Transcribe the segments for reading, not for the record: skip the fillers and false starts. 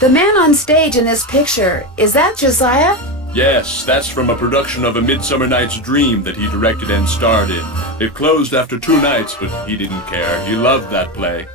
The man on stage in this picture, is that Josiah? Yes, that's from a production of A Midsummer Night's Dream that he directed and starred in. It closed after 2 nights, but he didn't care. He loved that play.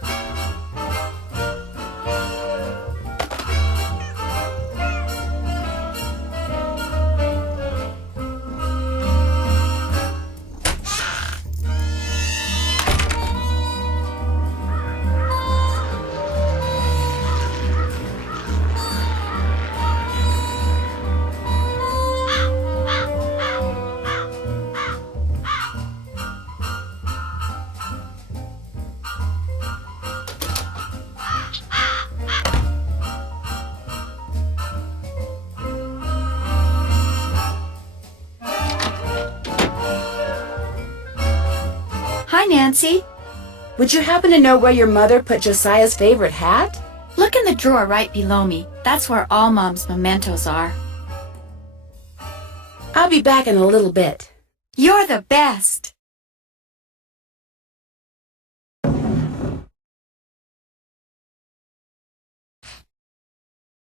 Hi, Nancy. Would you happen to know where your mother put Josiah's favorite hat? Look in the drawer right below me. That's where all Mom's mementos are. I'll be back in a little bit. You're the best.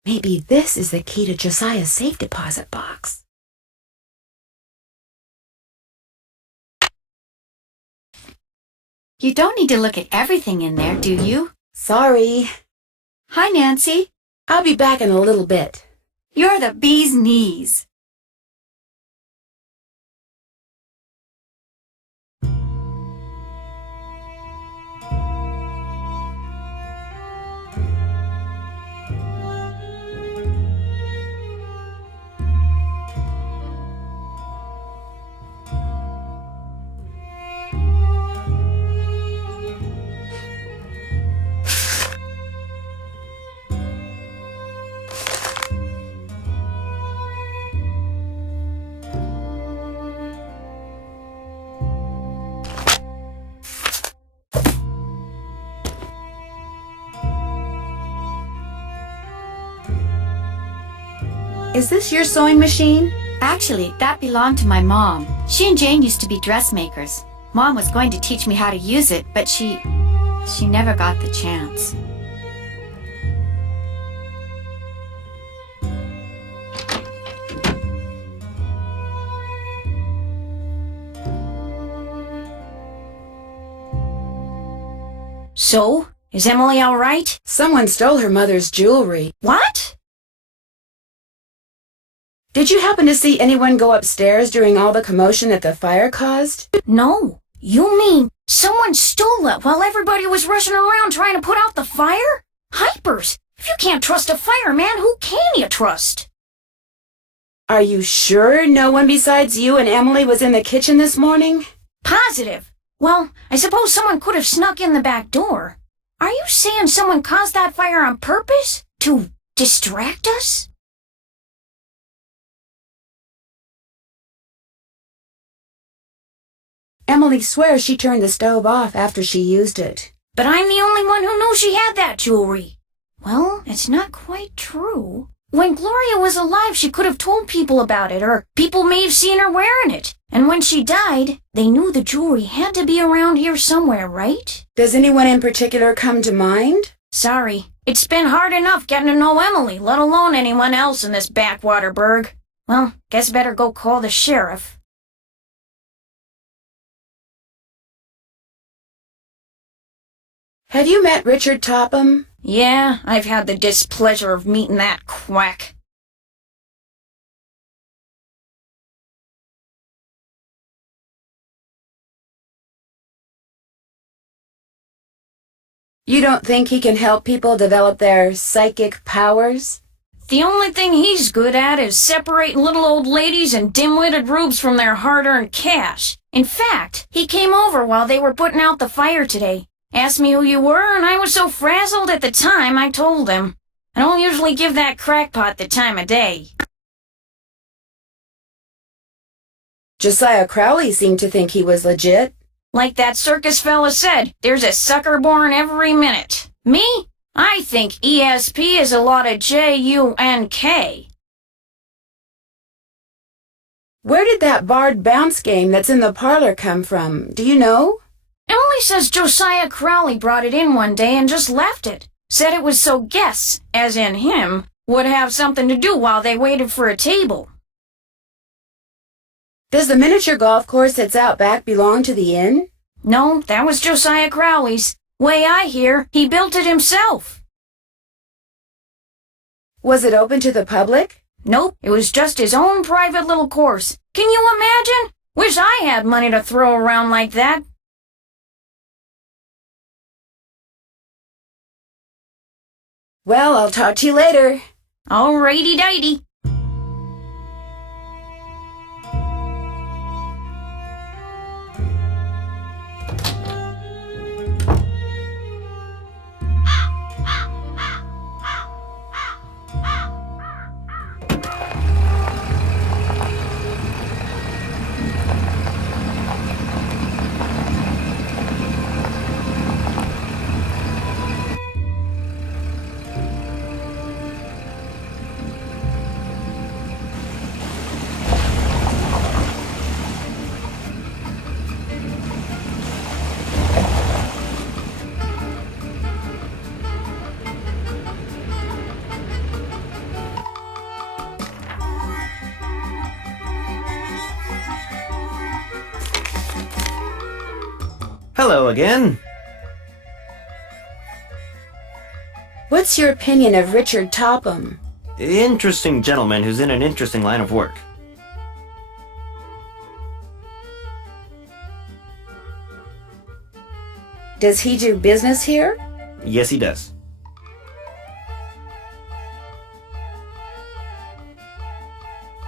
Maybe this is the key to Josiah's safe deposit box. You don't need to look at everything in there, do you? Sorry. Hi, Nancy. I'll be back in a little bit. You're the bee's knees. Is this your sewing machine? Actually, that belonged to my mom. She and Jane used to be dressmakers. Mom was going to teach me how to use it, but she never got the chance. So, is Emily all right? Someone stole her mother's jewelry. What? Did you happen to see anyone go upstairs during all the commotion that the fire caused? No. You mean someone stole it while everybody was rushing around trying to put out the fire? Hypers! If you can't trust a fireman, who can you trust? Are you sure no one besides you and Emily was in the kitchen this morning? Positive. Well, I suppose someone could have snuck in the back door. Are you saying someone caused that fire on purpose? To distract us? Emily swears she turned the stove off after she used it. But I'm the only one who knew she had that jewelry. Well, it's not quite true. When Gloria was alive, she could have told people about it, or people may have seen her wearing it. And when she died, they knew the jewelry had to be around here somewhere, right? Does anyone in particular come to mind? Sorry. It's been hard enough getting to know Emily, let alone anyone else in this backwater burg. Well, guess better go call the sheriff. Have you met Richard Topham? Yeah, I've had the displeasure of meeting that quack. You don't think he can help people develop their psychic powers? The only thing he's good at is separating little old ladies and dim-witted rubes from their hard-earned cash. In fact, he came over while they were putting out the fire today. Asked me who you were, and I was so frazzled at the time I told him. I don't usually give that crackpot the time of day. Josiah Crowley seemed to think he was legit. Like that circus fella said, there's a sucker born every minute. Me? I think ESP is a lot of J-U-N-K. Where did that barred bounce game that's in the parlor come from? Do you know? Emily says Josiah Crowley brought it in one day and just left it. Said it was so guests, as in him, would have something to do while they waited for a table. Does the miniature golf course that's out back belong to the inn? No, that was Josiah Crowley's. Way I hear, he built it himself. Was it open to the public? Nope, it was just his own private little course. Can you imagine? Wish I had money to throw around like that. Well, I'll talk to you later. Alrighty-dighty. Hello again. What's your opinion of Richard Topham? Interesting gentleman who's in an interesting line of work. Does he do business here? Yes, he does.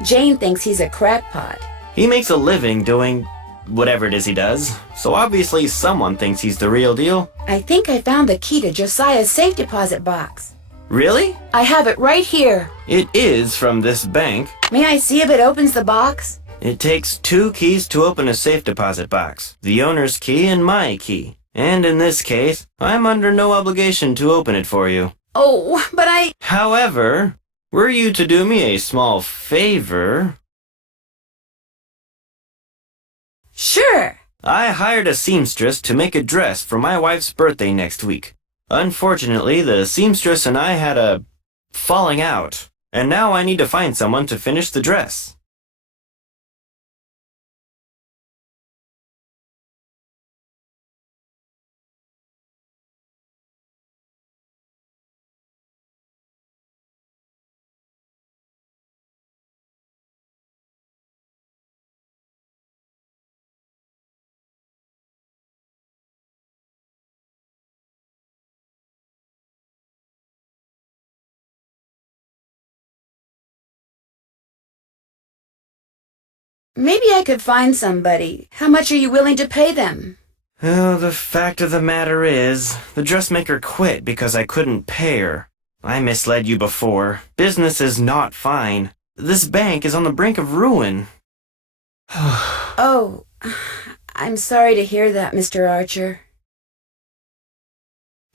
Jane thinks he's a crackpot. He makes a living doing whatever it is he does, so obviously someone thinks he's the real deal. I think I found the key to Josiah's safe deposit box. Really? I have it right here. It is from this bank. May I see if it opens the box? It takes 2 keys to open a safe deposit box, the owner's key and my key. And in this case, I'm under no obligation to open it for you. Oh, but However, were you to do me a small favor... Sure. I hired a seamstress to make a dress for my wife's birthday next week. Unfortunately, the seamstress and I had a falling out, and now I need to find someone to finish the dress. Maybe I could find somebody. How much are you willing to pay them? Oh, the fact of the matter is, the dressmaker quit because I couldn't pay her. I misled you before. Business is not fine. This bank is on the brink of ruin. Oh, I'm sorry to hear that, Mr. Archer.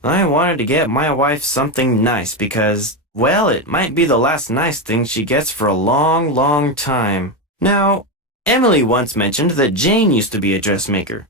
I wanted to get my wife something nice because, well, it might be the last nice thing she gets for a long, long time. Now, Emily once mentioned that Jane used to be a dressmaker.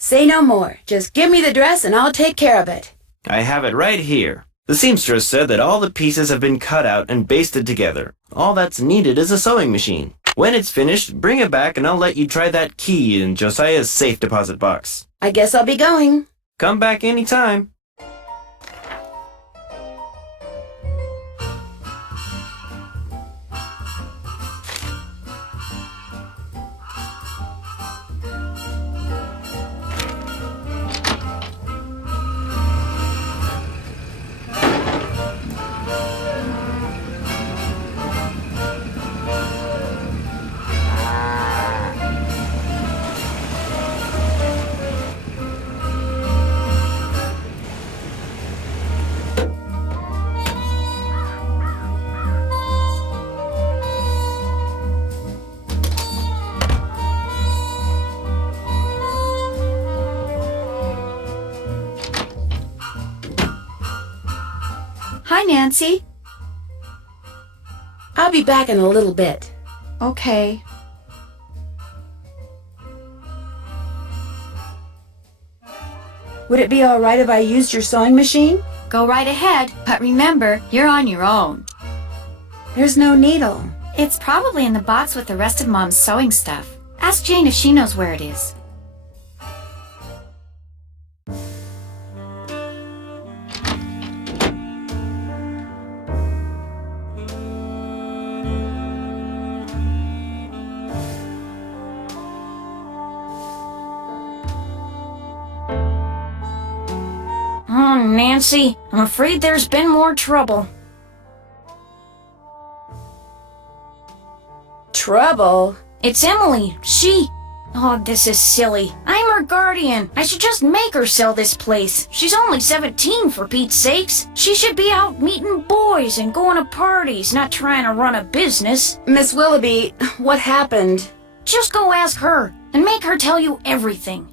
Say no more. Just give me the dress and I'll take care of it. I have it right here. The seamstress said that all the pieces have been cut out and basted together. All that's needed is a sewing machine. When it's finished, bring it back and I'll let you try that key in Josiah's safe deposit box. I guess I'll be going. Come back anytime. Nancy? I'll be back in a little bit. Okay. Would it be all right if I used your sewing machine? Go right ahead, but remember, you're on your own. There's no needle. It's probably in the box with the rest of Mom's sewing stuff. Ask Jane if she knows where it is. Oh, Nancy, I'm afraid there's been more trouble. Trouble? It's Emily. Oh, this is silly. I'm her guardian. I should just make her sell this place. She's only 17, for Pete's sakes. She should be out meeting boys and going to parties, not trying to run a business. Miss Willoughby, what happened? Just go ask her and make her tell you everything.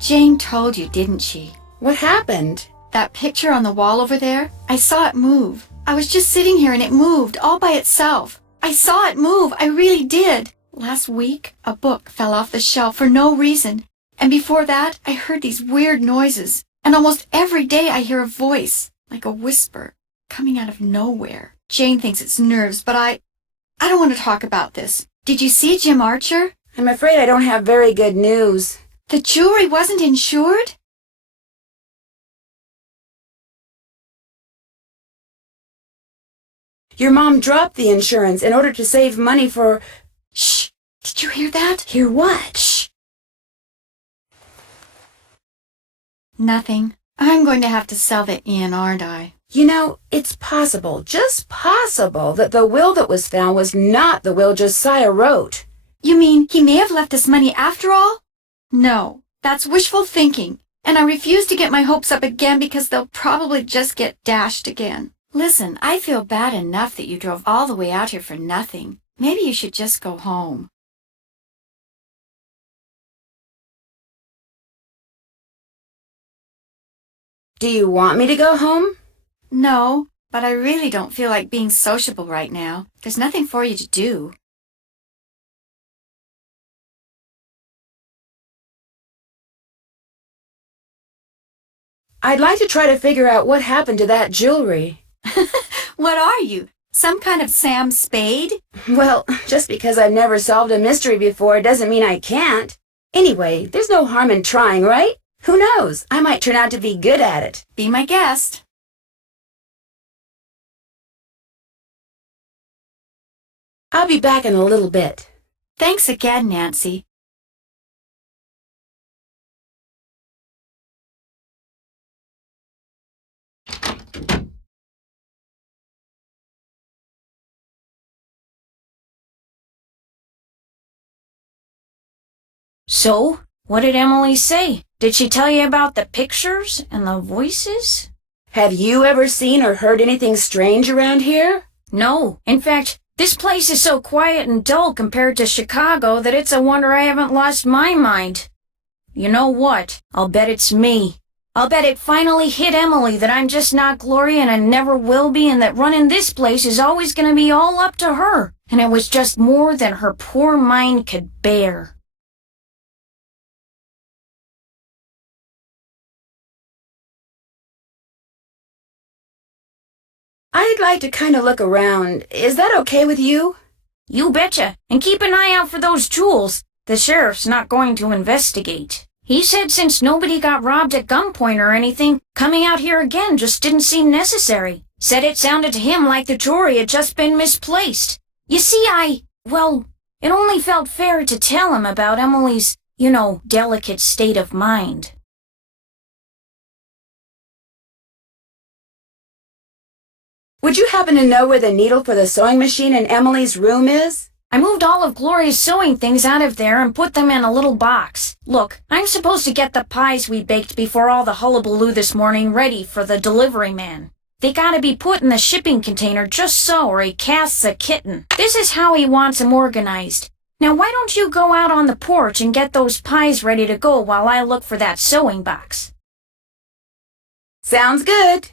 Jane told you, didn't she? What happened? That picture on the wall over there? I saw it move. I was just sitting here and it moved all by itself. I saw it move. I really did. Last week, a book fell off the shelf for no reason. And before that, I heard these weird noises. And almost every day I hear a voice, like a whisper, coming out of nowhere. Jane thinks it's nerves, but I don't want to talk about this. Did you see Jim Archer? I'm afraid I don't have very good news. The jewelry wasn't insured? Your mom dropped the insurance in order to save money for... Shh! Did you hear that? Hear what? Shh! Nothing. I'm going to have to sell the inn, aren't I? You know, it's possible, just possible, that the will that was found was not the will Josiah wrote. You mean he may have left us money after all? No, that's wishful thinking, and I refuse to get my hopes up again because they'll probably just get dashed again. Listen, I feel bad enough that you drove all the way out here for nothing. Maybe you should just go home. Do you want me to go home? No, but I really don't feel like being sociable right now. There's nothing for you to do. I'd like to try to figure out what happened to that jewelry. What are you? Some kind of Sam Spade? Well, just because I've never solved a mystery before doesn't mean I can't. Anyway, there's no harm in trying, right? Who knows? I might turn out to be good at it. Be my guest. I'll be back in a little bit. Thanks again, Nancy. So, what did Emily say? Did she tell you about the pictures and the voices? Have you ever seen or heard anything strange around here? No. In fact, this place is so quiet and dull compared to Chicago that it's a wonder I haven't lost my mind. You know what? I'll bet it's me. I'll bet it finally hit Emily that I'm just not Gloria and I never will be, and that running this place is always going to be all up to her. And it was just more than her poor mind could bear. I'd like to kind of look around. Is that okay with you? You betcha. And keep an eye out for those jewels. The sheriff's not going to investigate. He said since nobody got robbed at gunpoint or anything, coming out here again just didn't seem necessary. Said it sounded to him like the jewelry had just been misplaced. You see, it only felt fair to tell him about Emily's, delicate state of mind. Would you happen to know where the needle for the sewing machine in Emily's room is? I moved all of Gloria's sewing things out of there and put them in a little box. Look, I'm supposed to get the pies we baked before all the hullabaloo this morning ready for the delivery man. They gotta be put in the shipping container just so, or he casts a kitten. This is how he wants 'em organized. Now why don't you go out on the porch and get those pies ready to go while I look for that sewing box? Sounds good.